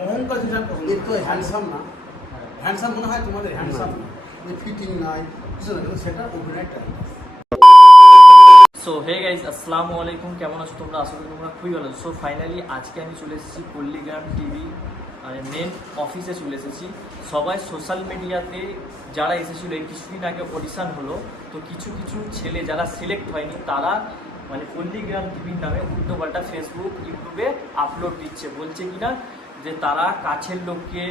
অহংকার জিনিস আমি পছন্দ তো হ্যান্ডসাম না, হ্যান্ডসাম মনে হয় তোমাদের হ্যান্ডসাম না, ফিটিং নাই কিছু না, কিন্তু সেটা অভিনয় ট্যালেন্ট। সো হে গাইজ, আসসালামু আলাইকুম। কেমন আছো তোমরা? আশা করি তোমরা খুবই ভালো। সো ফাইনালি আজকে আমি চলে এসেছি পল্লীগ্রাম টিভি মেন অফিসে চলে এসেছি। সবাই সোশ্যাল মিডিয়াতে যারা এসেছিলো এই কিছুদিন আগে অডিশান হলো, তো কিছু কিছু ছেলে যারা সিলেক্ট হয়নি তারা মানে পল্লীগ্রাম টিভির নামে উল্টোপাল্টা ফেসবুক ইউটিউবে আপলোড দিচ্ছে, বলছে কিনা যে তারা কাছের লোককে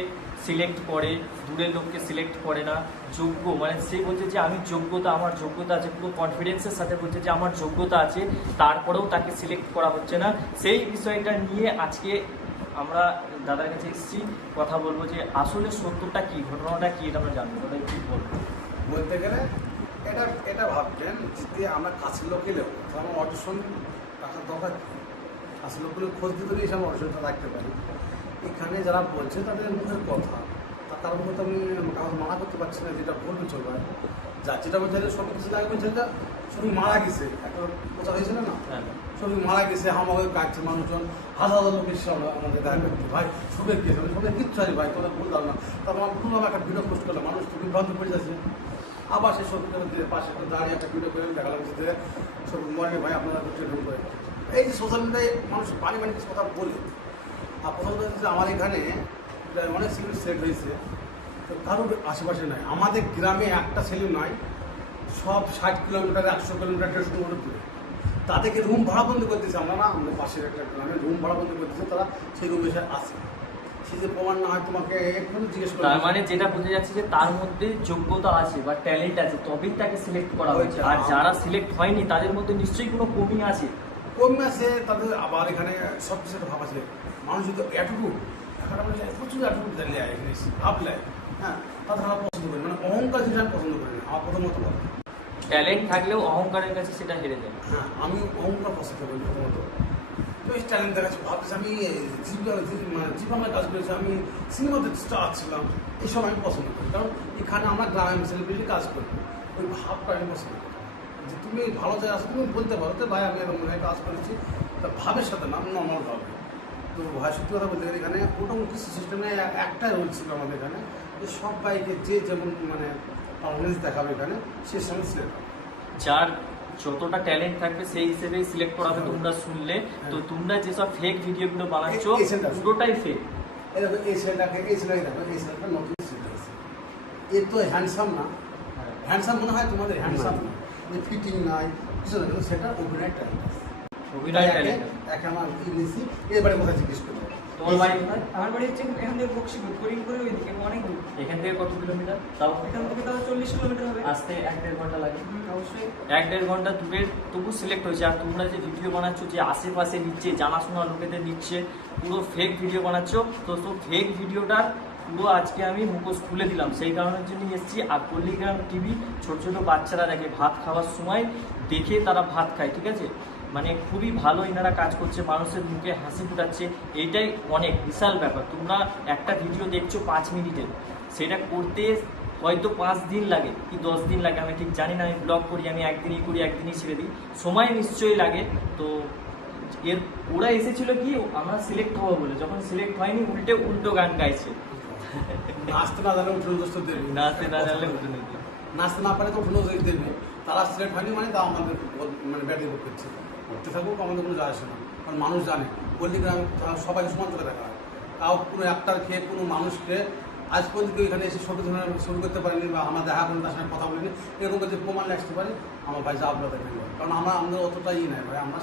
সিলেক্ট করে, দূরের লোককে সিলেক্ট করে না, যোগ্য মানে সে বলছে যে আমি যোগ্যতা, আমার যোগ্যতা আছে, পুরো কনফিডেন্সের সাথে বলছে যে আমার যোগ্যতা আছে, তারপরেও তাকে সিলেক্ট করা হচ্ছে না। সেই বিষয়টা নিয়ে আজকে আমরা দাদার কাছে এসেছি, কথা বলবো যে আসলে সত্যটা কী, ঘটনাটা কী, এটা আমরা জানবো। দাদা কী বলবো? বলতে গেলে এটা ভাবছেন যে আমরা কাছের লোক এলেও আমার অডিশন রাখার দরকার, কাছের লোকগুলো খোঁজ দিতে নিয়ে আমরা অডিশনটা রাখতে পারি। এখানে যারা বলছে তাদের মুখের কথা, তার মুখে তো আমি কাউকে মানা করতে পারছি না, যেটা বলবে চলবে। যা যেটা বলছে সব কিছু লাগে বলছে এটা ছবি মারা গেছে, একটা কথা হয়েছিল না, ছবি মারা গেছে, আমাকে কাটছে মানুষজন, হাজার হাজার লোক এসে আমাদের দেখা করতে, ভাই ছবি গেছে, ছবি কিচ্ছু আছে ভাই, তোরা বললাম না। তারপর আমার পুরো একটা ভিডিও পোস্ট করলাম, মানুষ তো বিভ্রান্ত পড়ে যাচ্ছে। আবার সেই ছবিটা পাশে একটা দাঁড়িয়ে একটা ভিডিও করে দেখা লাগছে যে ছবি মরে ভাই আপনারা ঢুক করে। এই যে সোশ্যাল মিডিয়ায় মানুষ পানি কিছু কথা বলে। আর প্রথম কথা হচ্ছে আমার এখানে অনেক সিভিল সেট হয়েছে, তো কারোর আশেপাশে নয়, আমাদের গ্রামে একটা ছেলে নয়, সব 60 কিলোমিটার 100 কিলোমিটার 150 কিলোমিটার দূরে। তাদেরকে রুম ভাড়া বন্ধ করতেছে, আমরা না, আমাদের পাশের একটা গ্রামে রুম ভাড়া বন্ধ করতেছে, তারা সেই রুমে এসে আসে। সে যে প্রমাণ না হয় তোমাকে একটু জিজ্ঞেস করে, তার মানে যেটা বোঝা যাচ্ছে যে তার মধ্যে যোগ্যতা আছে বা ট্যালেন্ট আছে, তবেই তাকে সিলেক্ট করা হয়েছে। আর যারা সিলেক্ট হয়নি তাদের মধ্যে নিশ্চয়ই কোনো কমি আছে, তাদের আবার এখানে সব কিছু একটা ভাব আছে। মানুষ যদি অ্যাটিটিউড, এখন আমরা প্রচুর অ্যাটিটিউড দিলে এখানে ভাবলে, হ্যাঁ, তাদের আমরা পছন্দ করি, মানে অহংকার জিনিস আমি পছন্দ করি না। আমার প্রথমত বলে ট্যালেন্ট থাকলেও অহংকারের কাছে সেটা হেরে যায়। হ্যাঁ, আমি অহংকার পছন্দ করি প্রথমত। তো এই ট্যালেন্ট দেখাচ্ছি, ভাবতেছি আমি জীবনের কাজ করেছি, আমি সিনেমাতে স্টার ছিলাম, এইসব আমি পছন্দ করি। কারণ এখানে আমরা গ্রামীণ সেলিব্রিটি কাজ করি, ওই ভাবটা আমি পছন্দ করি যে তুমি ভালো জায়গায় আসো, তুমি বলতে পারো তো ভাই আমি এরকম মনে কাজ করেছি, তা ভাবের সাথে না, নর্মাল ভাবে। তো ভাই সত্যি কথা বলতে গেলে এখানে ওরকম কিছু সিস্টেমে একটাই রোল ছিল আমাদের এখানে, যে সব বাইকে যে যেমন মানে পারফরমেন্স দেখাবে এখানে সে সময় সিলেক্ট হবে। যার যতটা ট্যালেন্ট থাকবে সেই হিসেবেই সিলেক্ট করা হবে। তোমরা শুনলে তো, তোমরা যেসব ফেক ভিডিওগুলো বানাচ্ছ পুরোটাই ফেক। দেখো এই ছেলেটাকে, এই ছেলেটাকে দেখো, এই ছেলেটা নতুন সিলেক্ট হয়েছে, এ তো হ্যান্ডসাম না, হ্যান্ডসাম মনে হয় তোমাদের হ্যান্ডসাম না, ফিটিং নাই কিছু না, কিন্তু সেটা অভিনয় ট্যালেন্ট। অভিনয় ট্যালেন্ট একে আমার নিয়েছি, এবারে কোথায় জিজ্ঞেস করবো। তোমার বাড়ি কোথায়? আমার বাড়ি হচ্ছে এখান থেকে বক্সিপুর, করিমপুরের ওইদিকে অনেক দূর। এখান থেকে কত কিলোমিটার? তাও এখান থেকে তাও 40 কিলোমিটার হবে। আসতে 1-1.5 ঘন্টা লাগে। অবশ্যই 1-1.5 ঘন্টা দূরের, তবু সিলেক্ট হয়েছে। আর তোমরা যে ভিডিও বানাচ্ছ, যে আশেপাশে নিচ্ছে, জানাশোনা লোকেদের নিচ্ছে, পুরো ফেক ভিডিও বানাচ্ছ, তো ফেক ভিডিওটার পুরো আজকে আমি মুখোশ খুলে দিলাম, সেই কারণের জন্য এসেছি। আর পল্লীগ্রাম টিভি ছোট ছোট বাচ্চারা দেখে, ভাত খাওয়ার সময় দেখে তারা ভাত খায়, ঠিক আছে? মানে খুবই ভালো এনারা কাজ করছে, মানুষের মুখে হাসি ফুটাচ্ছে, এইটাই অনেক বিশাল ব্যাপার। তোমরা একটা ভিডিও দেখছো 5 মিনিটের, সেটা করতে হয়তো 5 দিন লাগে কি 10 দিন লাগে, আমি ঠিক জানি না। আমি ব্লগ করি, আমি একদিনই করি, একদিনই ছেড়ে দিই, সময় নিশ্চয়ই লাগে। তো ওরা এসেছিল কি আমরা সিলেক্ট হবো বলে, যখন সিলেক্ট হয়নি উল্টো গান গাইছে। নাচতে না জানলে উঠে দোষ দেবে, নাচতে না জানলে উঠে নিতে, নাচতে না পারে তো উঠে দোষ দেবে। তারা সিলেক্ট হয়নি মানে তা আমাদের মানে ব্যাটিং করছে, করতে থাকুক, আমাদের কোনো যায় আসে না। কারণ মানুষ জানে পল্লীগ্রামে সবাইকে সমান চোখে দেখা হয়। তাও কোনো একটার খেয়ে কোনো মানুষকে আজ পর্যন্ত এখানে এসে ছবি ছবি করতে পারিনি, বা আমরা দেখা করি, তার সঙ্গে কথা বলিনি, এরকম যে প্রমাণ আসতে পারি আমার ভাই যা আপনারা দেখেন। কারণ আমাদের অতটাই নাই ভাই, আমরা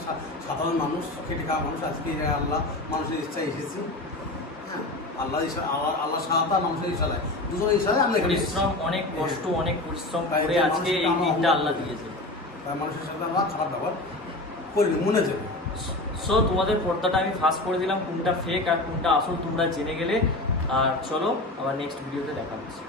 সাধারণ মানুষ, খেটে খাওয়া মানুষ। আজকে আল্লাহ মানুষের ইচ্ছায় এসেছি, হ্যাঁ, আল্লাহ সাহায্য, মানুষের ইশারায়, দুজনের ইশারায় আমরা পরিশ্রম, অনেক কষ্ট, অনেক পরিশ্রম করে আজকে এই দিনটা আল্লাহ দিয়েছে। তাই মানুষের সাথে আমরা খারাপ ব্যবহার করিনি, মনে যাবে। সো তোমাদের পর্দাটা আমি ফাস্ট করে দিলাম, কোনটা ফেক আর কোনটা আসল তোমরা জেনে গেলে। আর চলো আবার নেক্সট ভিডিওতে দেখা হচ্ছে।